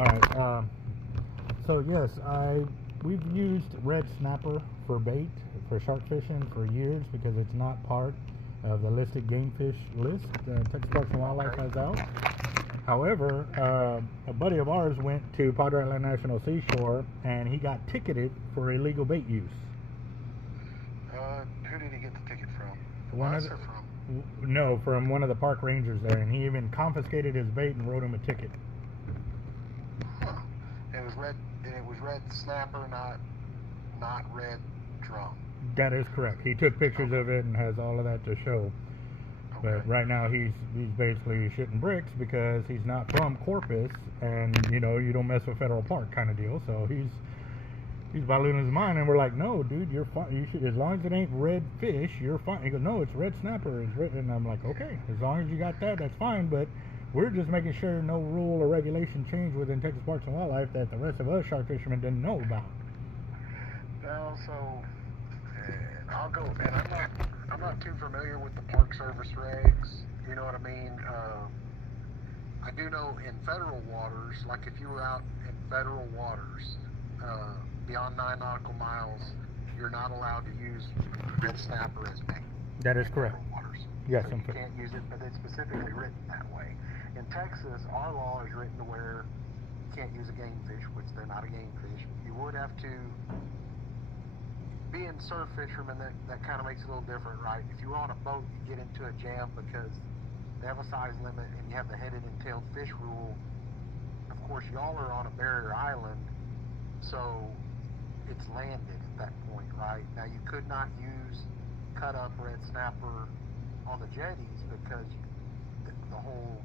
All right. So yes, we've used red snapper for bait for shark fishing for years because it's not part of the listed game fish list Texas Parks and Wildlife has out. However, a buddy of ours went to Padre Island National Seashore and he got ticketed for illegal bait use. Who did he get the ticket from? No, from one of the park rangers there, and he even confiscated his bait and wrote him a ticket. Huh. It was red snapper, not red drum. That is correct. He took pictures of it and has all of that to show. But right now he's basically shitting bricks because he's not from Corpus, and you don't mess with federal park kind of deal. So he's about losing his mind, and we're like, no, dude, you're fine. You should, as long as it ain't red fish, you're fine. He goes, no, it's red snapper. It's red. And I'm like, okay, as long as you got that, that's fine. But we're just making sure no rule or regulation change within Texas Parks and Wildlife that the rest of us shark fishermen didn't know about. Well, so I'll go, and I'm not too familiar with the Park Service regs. You know what I mean? I do know in federal waters, like if you were out in federal waters beyond 9 nautical miles, you're not allowed to use red snapper as bait. That is correct. Waters. Yes, so you can't use it, but it's specifically written that way. In Texas, our law is written to where you can't use a game fish, which they're not a game fish. You would have to. Being surf fishermen, that kind of makes it a little different, right? If you were on a boat, you get into a jam because they have a size limit and you have the headed and tailed fish rule. Of course, y'all are on a barrier island, so it's landed at that point, right? Now, you could not use cut up red snapper on the jetties because the whole,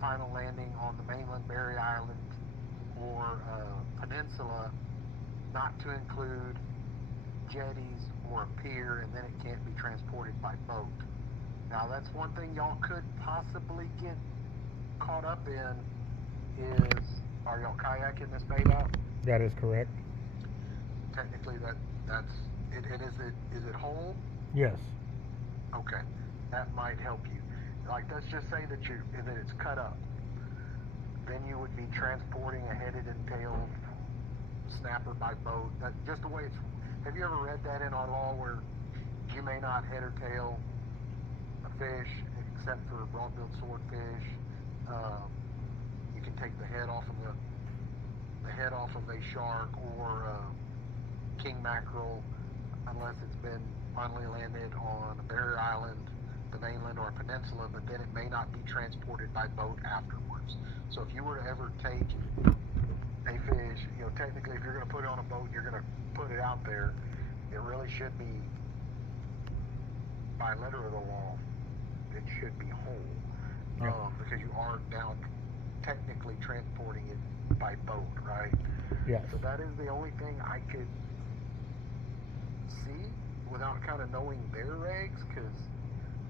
final landing on the mainland barrier island or peninsula, not to include jetties or a pier, and then it can't be transported by boat. Now, that's one thing y'all could possibly get caught up in is, are y'all kayaking this bait out? That is correct. Technically, that's it. Is it whole? Yes. Okay, that might help you. Like, let's just say that it's cut up. Then you would be transporting a headed and tailed snapper by boat. That's just the way it's. Have you ever read that in our law where you may not head or tail a fish except for broad-billed swordfish? You can take the head off of a shark or king mackerel unless it's been finally landed on a barrier island, the mainland, or a peninsula, but then it may not be transported by boat afterwards. So if you were to ever take a fish, technically if you're going to put it on a boat, you're going to put it out there, it really should be, by letter of the law, it should be whole. Because you are now technically transporting it by boat, right? Yes. So that is the only thing I could see without kind of knowing their regs, because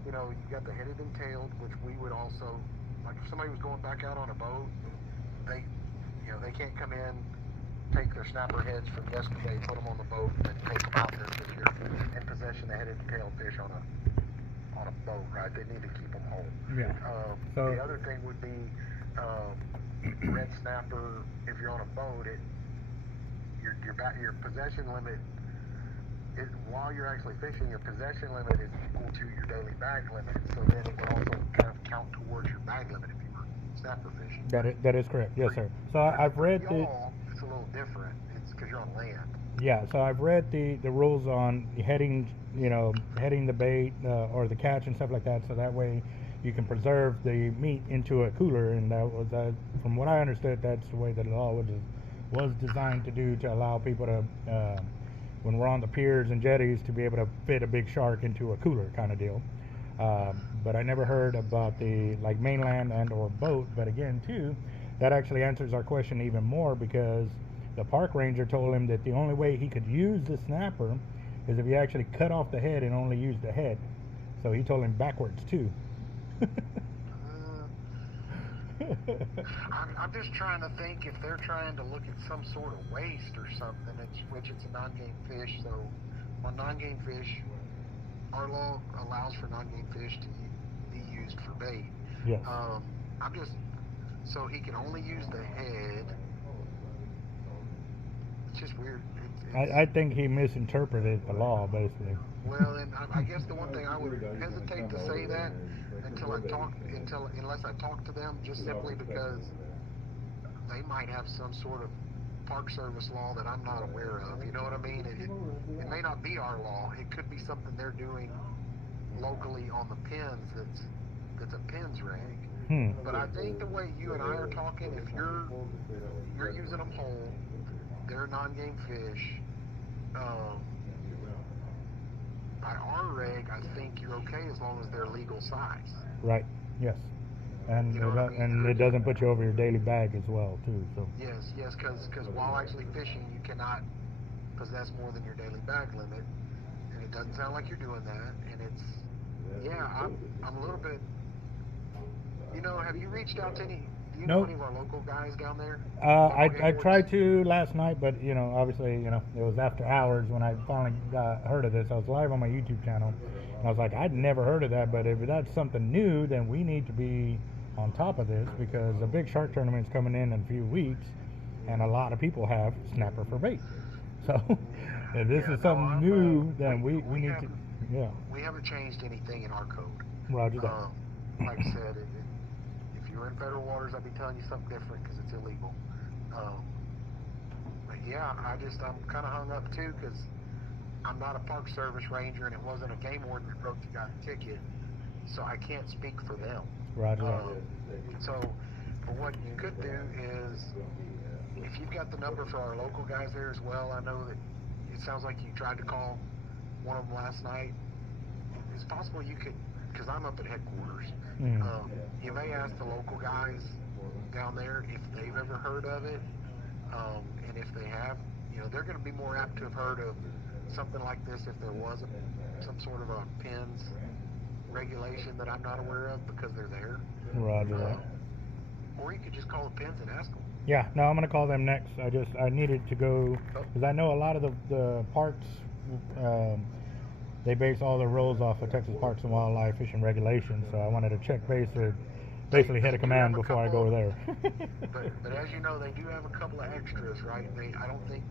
you got the headed and tailed, which we would also, like if somebody was going back out on a boat, they can't come in, take their snapper heads from yesterday, put them on the boat, and then take them out there because you're in possession of headed and tailed fish on a boat, right? They need to keep them whole. Yeah. The other thing would be red snapper. If you're on a boat, your possession limit is, while you're actually fishing, your possession limit is equal to your daily bag limit. So then it would also kind of count towards your bag limit if you were snapper fishing. That is correct. Yes, sir. So I've read it's a little different. It's because you're on land. Yeah. So I've read the rules on heading the bait or the catch and stuff like that. So that way you can preserve the meat into a cooler, and that was from what I understood, that's the way that the law was designed to do, to allow people to when we're on the piers and jetties to be able to fit a big shark into a cooler kind of deal. But I never heard about the mainland and or boat. But again, too, that actually answers our question even more, because the park ranger told him that the only way he could use the snapper is if he actually cut off the head and only used the head. So he told him backwards too. I'm just trying to think if they're trying to look at some sort of waste or something, which it's a non-game fish. So on non-game fish, our law allows for non-game fish to be used for bait. Yes. So he can only use the head. It's just weird. I think he misinterpreted the law, basically. Well, and I guess the one thing I would hesitate to say that unless I talk to them, just simply because they might have some sort of Park Service law that I'm not aware of. You know what I mean? It may not be our law. It could be something they're doing locally on the pins that's a pins reg. But I think the way you and I are talking, if you're using them whole, they're non-game fish. By our reg, I think you're okay as long as they're legal size. Right. Yes. And you know what I mean? And it doesn't put you over your daily bag as well, too. So. Yes, because while actually fishing, you cannot possess more than your daily bag limit, and it doesn't sound like you're doing that. And I'm a little bit. Have you reached out to any? Do you know any of our local guys down there? I tried to last night, but obviously, it was after hours when I finally heard of this. I was live on my YouTube channel, and I was like, I'd never heard of that. But if that's something new, then we need to be on top of this, because a big shark tournament's coming in a few weeks, and a lot of people have snapper for bait. So if this is something new, then we need to. Yeah. We haven't changed anything in our code. Roger that. Like I said, if you were in federal waters, I'd be telling you something different because it's illegal. But yeah, I'm kind of hung up too, because I'm not a Park Service ranger, and it wasn't a game warden that wrote the guy a ticket, so I can't speak for them. Roger that. But what you could do is, if you've got the number for our local guys there as well, I know that it sounds like you tried to call one of them last night. It's possible you could, because I'm up at headquarters. You may ask the local guys down there if they've ever heard of it, and if they have, they're going to be more apt to have heard of something like this if there was some sort of a pins regulation that I'm not aware of, because they're there. Roger that. Or you could just call the pins and ask them. Yeah, no, I'm going to call them next. I needed to go, because I know a lot of the parks, they base all their rules off of Texas Parks and Wildlife Fishing Regulations, so I wanted to check base with basically head of command before I go over there. but as you know, they do have a couple of extras, right? I don't think,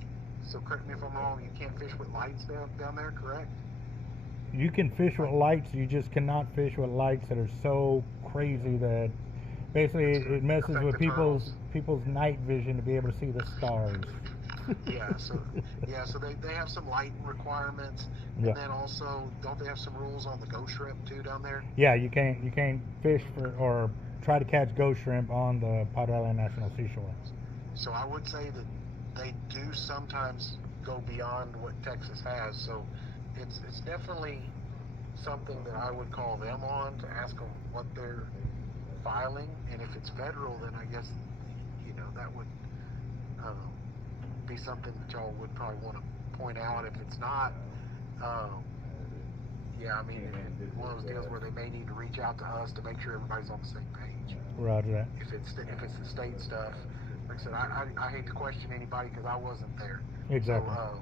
so correct me if I'm wrong, you can't fish with lights down there, correct? You can fish with lights, you just cannot fish with lights that are so crazy that basically it messes with people's night vision to be able to see the stars. So they have some lighting requirements, and then also, don't they have some rules on the ghost shrimp too down there? Yeah, you can't fish for or try to catch ghost shrimp on the Powder Island National Seashore. So I would say that they do sometimes go beyond what Texas has. So it's definitely something that I would call them on to ask them what they're filing, and if it's federal, then I guess that would be something that y'all would probably want to point out. If it's not, one of those deals where they may need to reach out to us to make sure everybody's on the same page. Roger that. If it's the state stuff, like I said, I hate to question anybody because I wasn't there. Exactly. So,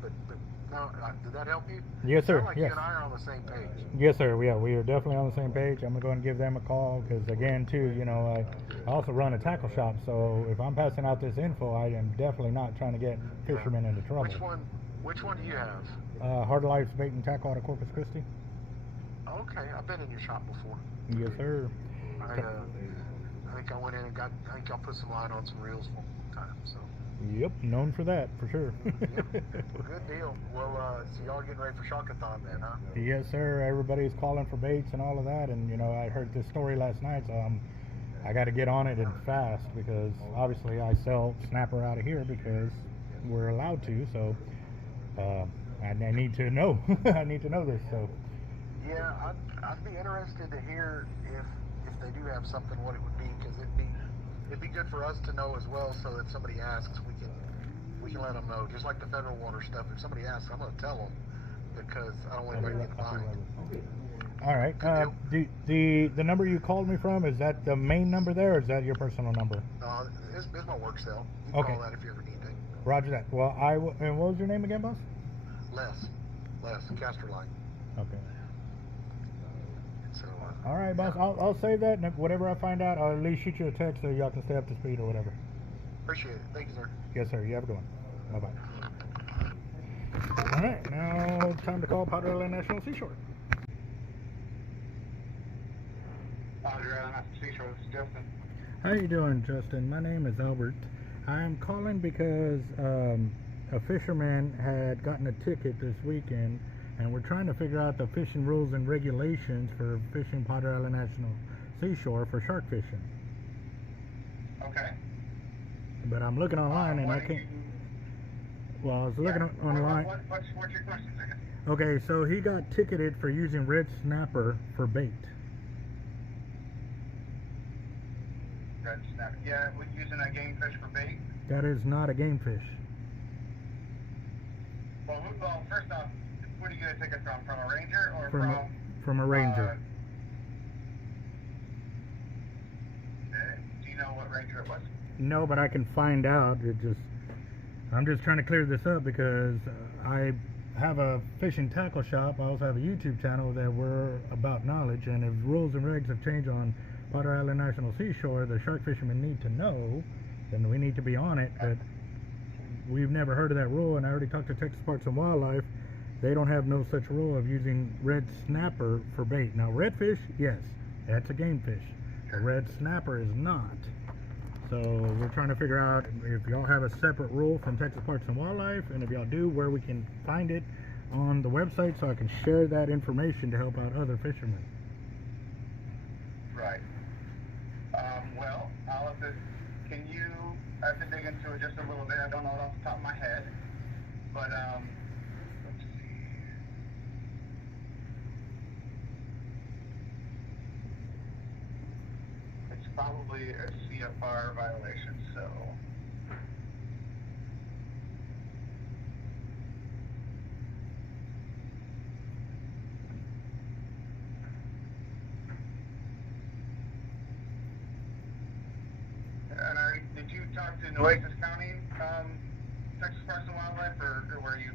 but no, did that help you? Yes, sir. Like yes. You and I are on the same page. Yes, sir. Yeah, we are definitely on the same page. I'm going to go and give them a call because, again, too, I also run a tackle shop. So if I'm passing out this info, I am definitely not trying to get fishermen into trouble. Which one do you have? Hard Life's Bait and Tackle out of Corpus Christi. Okay, I've been in your shop before. Yes, sir. I think I went in and I think y'all put some line on some reels for one time. So. Yep, known for that, for sure. Yep. Good deal. Well, so y'all are getting ready for Sharkathon then, huh? Yes, sir. Everybody's calling for baits and all of that, and I heard this story last night, so I got to get on it and fast, because obviously I sell snapper out of here because we're allowed to. So I need to know. I need to know this. So. Yeah, I'd be interested to hear if they do have something, what it would be, because it'd be good for us to know as well, so that somebody asks, we can let them know. Just like the federal water stuff, if somebody asks, I'm going to tell them, because I don't want anybody to get fined. All right. The number you called me from, is that the main number there, or is that your personal number? It's my work cell. You can call that if you ever need anything. Roger that. Well, and what was your name again, boss? Les, Casterline. Okay. So All right, boss. I'll save that, and whatever I find out, I'll at least shoot you a text so y'all can stay up to speed or whatever. Appreciate it. Thank you, sir. Yes, sir. You have a good one. Bye-bye. All right, now time to call Powder Island National Seashore. Powder Island National Seashore, this is Justin. How you doing, Justin? My name is Albert. I'm calling because a fisherman had gotten a ticket this weekend, and we're trying to figure out the fishing rules and regulations for fishing Powder Island National Seashore for shark fishing. Okay. But I'm looking online and I can't. Well, I was looking online. What's your question, again? Okay, so he got ticketed for using red snapper for bait. Red snapper. Yeah, we're using a game fish for bait. That is not a game fish. Well, first off, where do you get a ticket from? From a ranger or from a ranger? Okay. Do you know what ranger it was? No, but I can find out. I'm just trying to clear this up because I have a fishing tackle shop. I also have a YouTube channel that we're about knowledge, and if rules and regs have changed on Powder Island National Seashore, the shark fishermen need to know, then we need to be on it. But we've never heard of that rule, and I already talked to Texas Parks and Wildlife. They don't have no such rule of using red snapper for bait. Now, redfish, yes, that's a game fish. A red snapper is not. So we're trying to figure out if y'all have a separate rule from Texas Parks and Wildlife, and if y'all do, where we can find it on the website so I can share that information to help out other fishermen. Right. Well, I'll have to, I have to dig into it just a little bit. I don't know it off the top of my head. But, let's see. It's probably a CFR violation, so. And did you talk to Nueces County, Texas Parks and Wildlife, or where did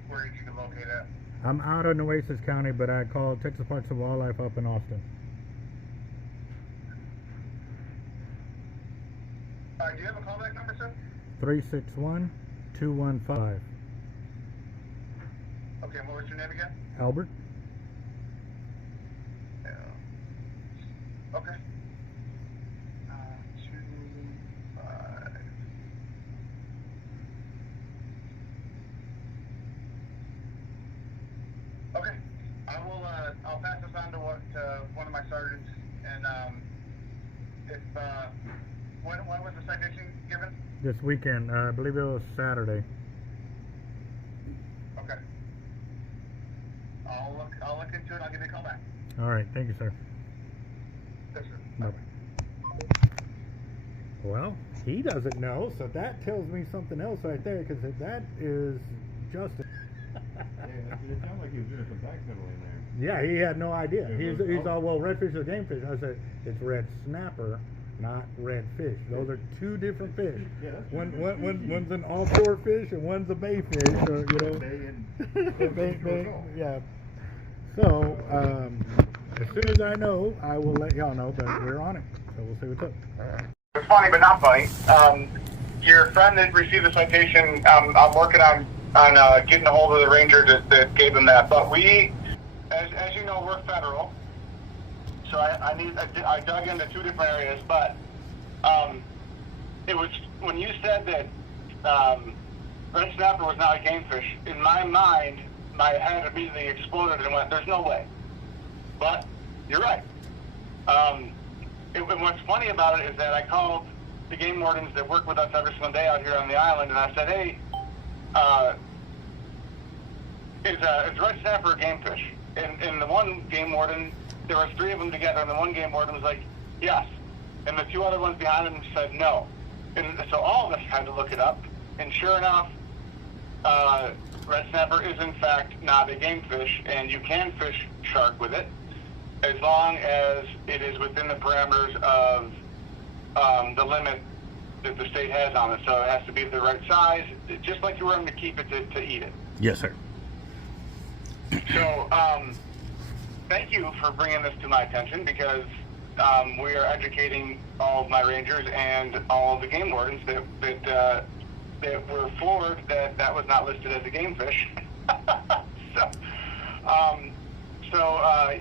you locate at? I'm out of Nueces County, but I called Texas Parks and Wildlife up in Austin. Do you have a callback number, sir? 361-215. Okay, and what was your name again? Albert. Yeah. Okay. 25. Okay. I'll pass this on to one of my sergeants, and when was the citation given? This weekend, I believe it was Saturday. Okay. I'll look into it. I'll give you a call back. All right, thank you, sir. Yes, sir. Bye. Well, he doesn't know, so that tells me something else right there, because that is Justin. Yeah, it sounded like he was doing some backpedaling there. Yeah, he had no idea. Yeah, He's all, well, redfish is game fish. I said, it's red snapper, not red fish. Those are two different fish. Yeah, that's One's an offshore fish and one's a bay fish, or, you know. Yeah. So, as soon as I know, I will let y'all know, but we're on it. So we'll see what's up. It's funny, but not funny. Your friend that received the citation, I'm working on getting a hold of the ranger that gave him that. But we, as you know, we're federal. So I dug into two different areas. But it was when you said that red snapper was not a game fish, in my mind, my head immediately exploded and went, there's no way. But you're right. And what's funny about it is that I called the game wardens that work with us every single day out here on the island, and I said, hey, is red snapper a game fish? And the one game warden, there was three of them together, and the one game warden was like, yes. And the two other ones behind him said no. And so all of us had to look it up, and sure enough, red snapper is in fact not a game fish, and you can fish shark with it, as long as it is within the parameters of the limit that the state has on it. So it has to be the right size, just like you were going to keep it to eat it. Yes, sir. So, thank you for bringing this to my attention, because we are educating all of my rangers and all of the game wardens that were floored that was not listed as a game fish.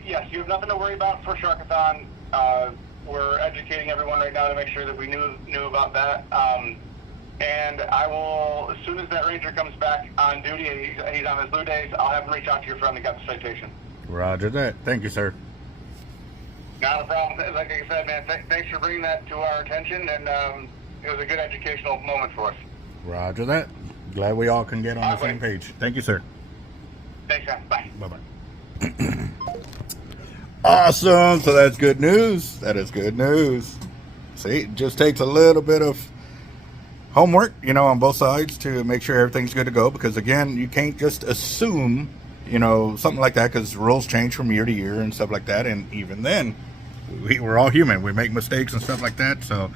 Yes, you have nothing to worry about for Sharkathon. We're educating everyone right now to make sure that we knew about that. And I will, as soon as that ranger comes back on duty and he's on his blue days, I'll have him reach out to your friend that got the citation. Roger that. Thank you, sir. Not a problem. Like I said, man, thanks for bringing that to our attention, and it was a good educational moment for us. Roger that. Glad we all can get on the same page. Thank you, sir. Thanks, man. Bye. Bye-bye. Awesome. So that's good news. That is good news. See, it just takes a little bit of homework, you know, on both sides to make sure everything's good to go, because again, you can't just assume, you know, something like that, because rules change from year to year and stuff like that. And even then, we're all human. We make mistakes and stuff like that. So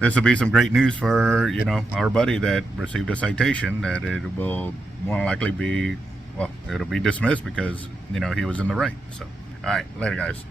this will be some great news for, you know, our buddy that received a citation, that it will more likely be, well, it'll be dismissed because, you know, he was in the right. So, all right, later, guys.